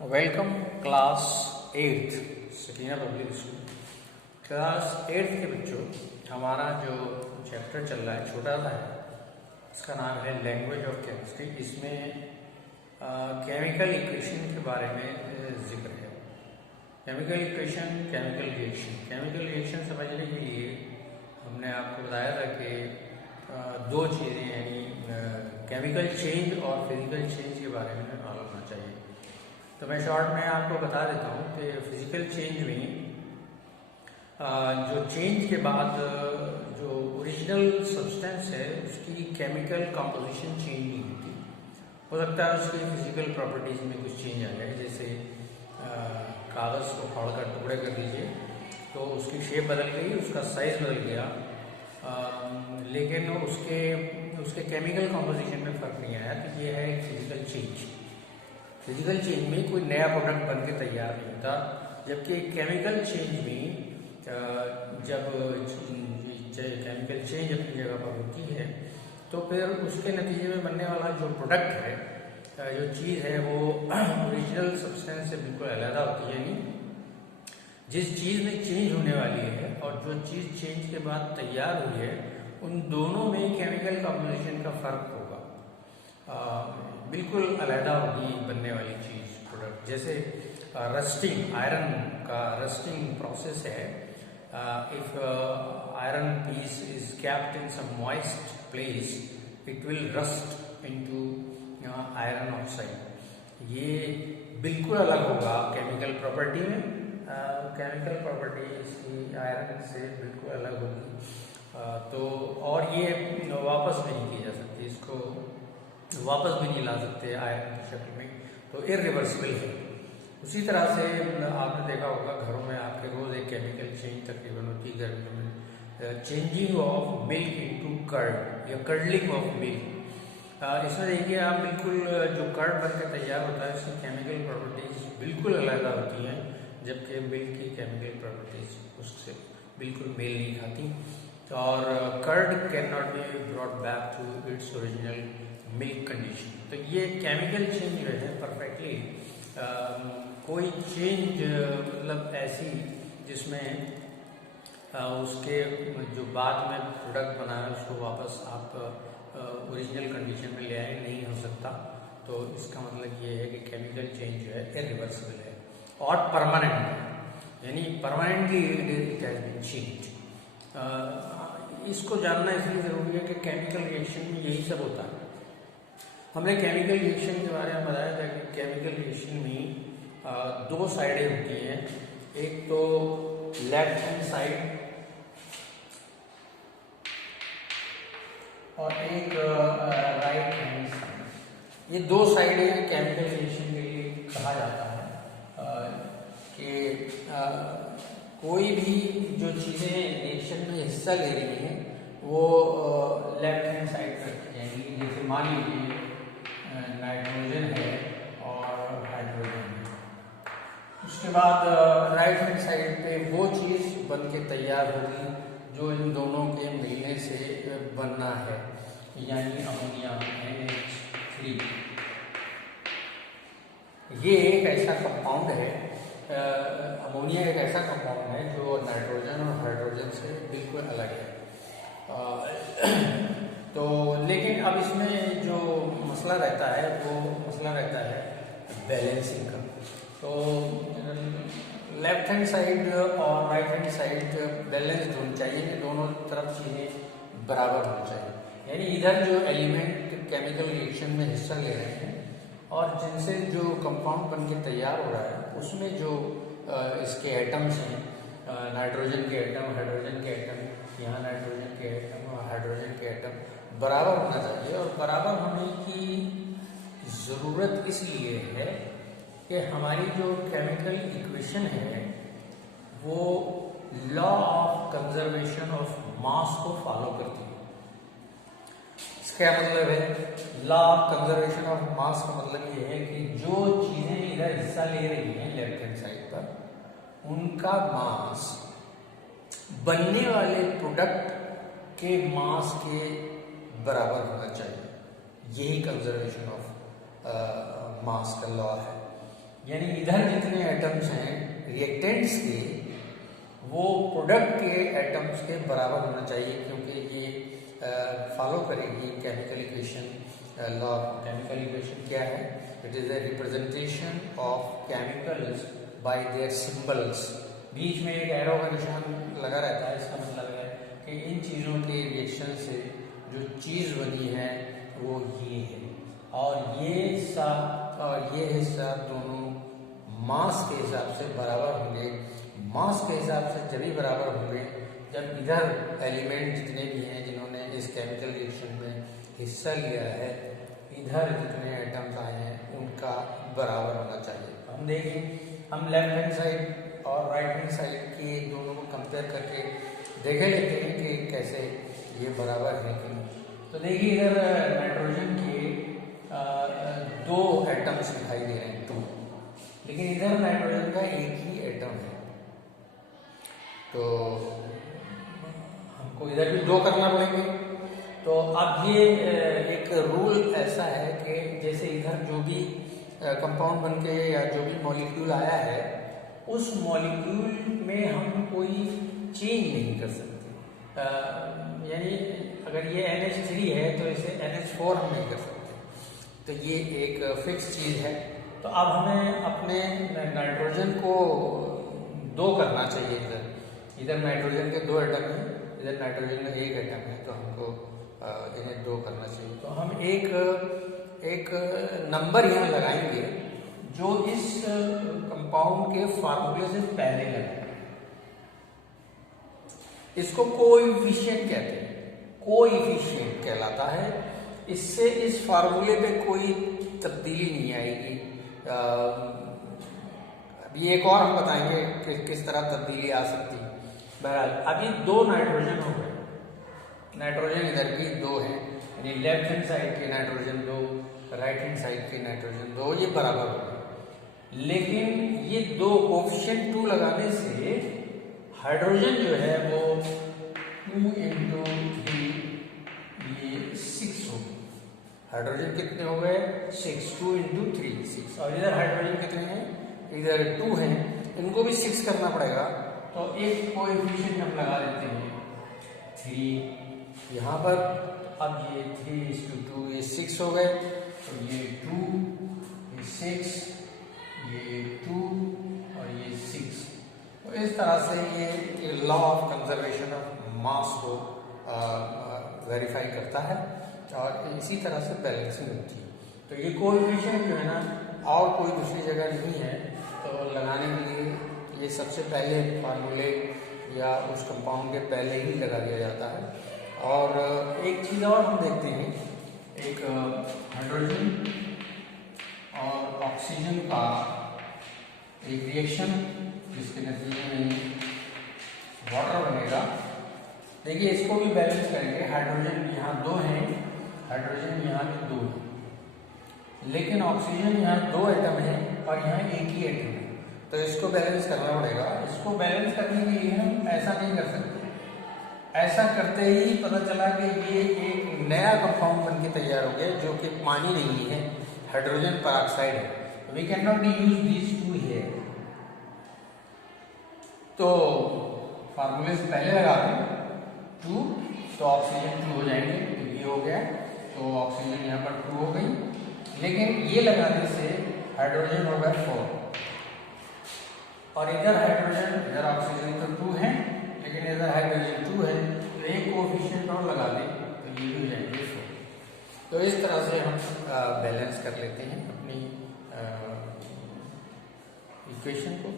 Welcome class 8 Sakina public school. Class 8 के बच्चों, हमारा जो चैप्टर चल रहा है छोटा सा है, इसका नाम है लैंग्वेज ऑफ केमिस्ट्री। इसमें केमिकल इक्वेशन के बारे में जिक्र है। केमिकल इक्वेशन, केमिकल रिएक्शन समझने के लिए हमने आपको बताया था कि दो चीज़ें यानी केमिकल चेंज और फिजिकल चेंज के बारे में मालूम होना चाहिए। तो मैं शॉर्ट में आपको बता देता हूँ कि फिजिकल चेंज में जो चेंज के बाद जो ओरिजिनल सब्सटेंस है उसकी केमिकल कंपोजिशन चेंज नहीं होती। हो सकता है उसकी फिजिकल प्रॉपर्टीज में कुछ चेंज आ जाए, जैसे कागज़ को फाड़कर टुकड़े कर दीजिए तो उसकी शेप बदल गई, उसका साइज बदल गया, लेकिन उसके केमिकल कंपोजिशन में फ़र्क नहीं आया। तो ये है फिजिकल चेंज। फिजिकल चेंज में कोई नया प्रोडक्ट बन के तैयार नहीं होता, जबकि केमिकल चेंज में जब केमिकल चेंज अपनी जगह पर होती है तो फिर उसके नतीजे में बनने वाला जो प्रोडक्ट है, जो चीज़ है, वो ओरिजिनल सब्सटेंस से बिल्कुल अलग होती है। यानी जिस चीज़ में चेंज होने वाली है और जो चीज़ चेंज के बाद तैयार हुई है, उन दोनों में केमिकल कंपोजिशन का फ़र्क होगा, बिल्कुल अलग होगी बनने वाली चीज़ प्रोडक्ट। जैसे रस्टिंग, आयरन का रस्टिंग प्रोसेस है। If iron piece is kept in some moist place, it will rust into iron oxide. ये बिल्कुल अलग होगा केमिकल प्रॉपर्टी में। केमिकल प्रॉपर्टी इसकी आयरन से बिल्कुल अलग होगी। तो और ये वापस भी नहीं की जा सकती, इसको वापस भी नहीं ला सकते आयरन की शक्ल में, तो इरिवर्सिबल है। उसी तरह से आपने देखा होगा घरों में आपके रोज़ एक केमिकल चेंज तकरीबन होती है गर्मियों में, changing of milk into curd या कर्डलिंग ऑफ मिल्क। इसमें देखिए आप बिल्कुल जो कर्ड बनकर तैयार होता है उसकी केमिकल प्रॉपर्टीज बिल्कुल अलग होती हैं, जबकि मिल्क की केमिकल प्रॉपर्टीज उससे बिल्कुल मेल नहीं खाती। और curd can not be brought back to its original milk condition. तो ये केमिकल चेंज जो है परफेक्टली कोई चेंज मतलब ऐसी जिसमें उसके जो बाद में प्रोडक्ट बना है उसको वापस आप ओरिजिनल कंडीशन में ले आए नहीं हो सकता। तो इसका मतलब ये है कि केमिकल चेंज जो है इरिवर्सिबल है और परमानेंट है, यानी permanently it has been changed. इसको जानना इसलिए ज़रूरी है कि केमिकल रिएक्शन में यही सब होता है। हमने केमिकल रिएक्शन के बारे में बताया था कि केमिकल रिएक्शन में दो साइडें होती हैं, एक तो लेफ्ट हैंड साइड और एक राइट हैंड साइड। ये दो साइडें केमिकल रिएक्शन के लिए कहा जाता है कि कोई भी जो चीज़ें रिएक्शन में हिस्सा ले रही हैं वो लेफ्ट हैंड साइड पर जाएंगी। जैसे मान लीजिए नाइट्रोजन है और हाइड्रोजन है, उसके बाद राइट हैंड साइड पे वो चीज़ बन के तैयार होगी जो इन दोनों के मिलने से बनना है, यानी अमोनिया NH3। ये एक ऐसा कंपाउंड है, अमोनिया एक ऐसा कंपाउंड है जो नाइट्रोजन और हाइड्रोजन से बिल्कुल अलग है। तो लेकिन अब इसमें जो मसला रहता है वो मसला रहता है बैलेंसिंग का। तो लेफ्ट हैंड साइड और राइट हैंड साइड बैलेंस होनी चाहिए कि दोनों तरफ चीज़ें बराबर होनी चाहिए। यानी इधर जो एलिमेंट केमिकल रिएक्शन में हिस्सा ले रहे हैं और जिनसे जो कंपाउंड बन के तैयार हो रहा है उसमें जो इसके एटम्स हैं, नाइट्रोजन के एटम, हाइड्रोजन के एटम, यहाँ नाइट्रोजन के एटम और हाइड्रोजन के एटम बराबर होना चाहिए। और बराबर होने की ज़रूरत इसलिए है कि हमारी जो केमिकल इक्वेशन है वो law of conservation of mass को फॉलो करती है। इसका मतलब है law of conservation of mass का मतलब ये है कि जो चीज़ें इधर हिस्सा ले रही हैं लेफ्ट हैंड साइड पर, उनका मास बनने वाले प्रोडक्ट के मास के बराबर होना चाहिए। यही कंजर्वेशन ऑफ मास का लॉ है। यानी इधर जितने एटम्स हैं रिएक्टेंट्स के, वो प्रोडक्ट के एटम्स के बराबर होना चाहिए, क्योंकि ये फॉलो करेगी chemical equation, law of chemical equation क्या है? It is a representation of chemicals by their symbols. बीच में एक एरो का निशान लगा रहता है, इसका मतलब है कि इन चीज़ों के रिएक्शन से जो चीज़ बनी है वो ये है, और ये हिस्सा दोनों मास के हिसाब से बराबर होंगे। मास के हिसाब से जब भी बराबर होंगे जब इधर एलिमेंट जितने भी हैं जिन्होंने इस केमिकल रिएक्शन में हिस्सा लिया है, इधर जितने एटम्स आए हैं उनका बराबर होना चाहिए। हम देखें, हम लेफ्ट हैंड साइड और राइट हैंड साइड के दोनों को कंपेयर करके देख लेते हैं कि कैसे ये बराबर है कि नहीं। तो देखिए इधर नाइट्रोजन के 2 एटम्स दिखाई दे रहे हैं, 2, लेकिन इधर नाइट्रोजन का एक ही एटम है, तो हमको इधर भी 2 करना पड़ेंगे। तो अब ये एक रूल ऐसा है कि जैसे इधर जो भी कंपाउंड बनके या जो भी मॉलिक्यूल आया है, उस मॉलिक्यूल में हम कोई चेंज नहीं कर सकते। यानी अगर ये NH3 है तो इसे NH4 हम नहीं कर सकते, तो ये एक फिक्स चीज़ है। तो अब हमें अपने नाइट्रोजन को 2 करना चाहिए। इधर नाइट्रोजन के 2 एटम हैं, इधर नाइट्रोजन का 1 एटम है, तो हमको इन्हें 2 करना चाहिए। तो हम एक नंबर यहाँ लगाएंगे जो इस कंपाउंड के फार्मूले से पहले लगे। इसको कोएफिशिएंट कहते हैं, कोएफिशिएंट कहलाता है। इससे इस फार्मूले पे कोई तब्दीली नहीं आएगी। अभी एक और हम बताएंगे कि किस तरह तब्दीली आ सकती है। बहरहाल अभी 2 नाइट्रोजन हो गए, नाइट्रोजन इधर भी 2 हैं, यानी लेफ्ट हैंड साइड के नाइट्रोजन 2, राइट हैंड साइड के नाइट्रोजन 2, ये बराबर हो गए। लेकिन ये 2 कोएफिशिएंट 2 लगाने से हाइड्रोजन जो है वो 2 × 3 ये 6 हो गए। हाइड्रोजन कितने हो गए? 6, 2 × 3 6। और इधर हाइड्रोजन कितने हैं? इधर 2 हैं, इनको भी 6 करना पड़ेगा। तो एक कोएफिशिएंट हम लगा देते हैं 3 यहाँ पर। अब ये 3:2 ये 6 हो गए, तो ये 2 ये 6 ये 2 और ये 6। तो इस तरह से ये law of conservation of mass को वेरीफाई करता है और इसी तरह से बैलेंसिंग होती है। तो ये कोएफिशिएंट जो है ना और कोई दूसरी जगह नहीं है, तो लगाने के लिए ये सबसे पहले फार्मूले या उस कंपाउंड के पहले ही लगा दिया जाता है। और एक चीज़ और हम देखते हैं, एक हाइड्रोजन और ऑक्सीजन का एक रिएक्शन जिसके नतीजे में वाटर बनेगा। देखिए इसको भी बैलेंस करेंगे। हाइड्रोजन यहाँ 2 हैं, हाइड्रोजन यहाँ भी 2 है, लेकिन ऑक्सीजन यहाँ 2 एटम है और यहाँ एक ही एटम है, तो इसको बैलेंस करना पड़ेगा। इसको बैलेंस करने के लिए हम ऐसा नहीं कर सकते। ऐसा करते ही पता चला कि ये एक नया कंपाउंड बन के तैयार हो गया जो कि पानी नहीं है, हाइड्रोजन पेरोक्साइड है। We can not use these 2 here. तो फार्मूले से पहले लगा दें 2, तो ऑक्सीजन 2 हो जाएंगे, तो ये हो गया, तो ऑक्सीजन यहाँ पर 2 हो गई। लेकिन ये लगाने से हाइड्रोजन होगा 4 और इधर हाइड्रोजन, इधर ऑक्सीजन तो 2 है, लेकिन इधर हाइड्रोजन 2 है, तो एक कोएफिशिएंट और लगा दें तो ये भी हो जाएंगे 4। तो इस तरह से हम बैलेंस कर लेते हैं अपनी इक्वेशन को।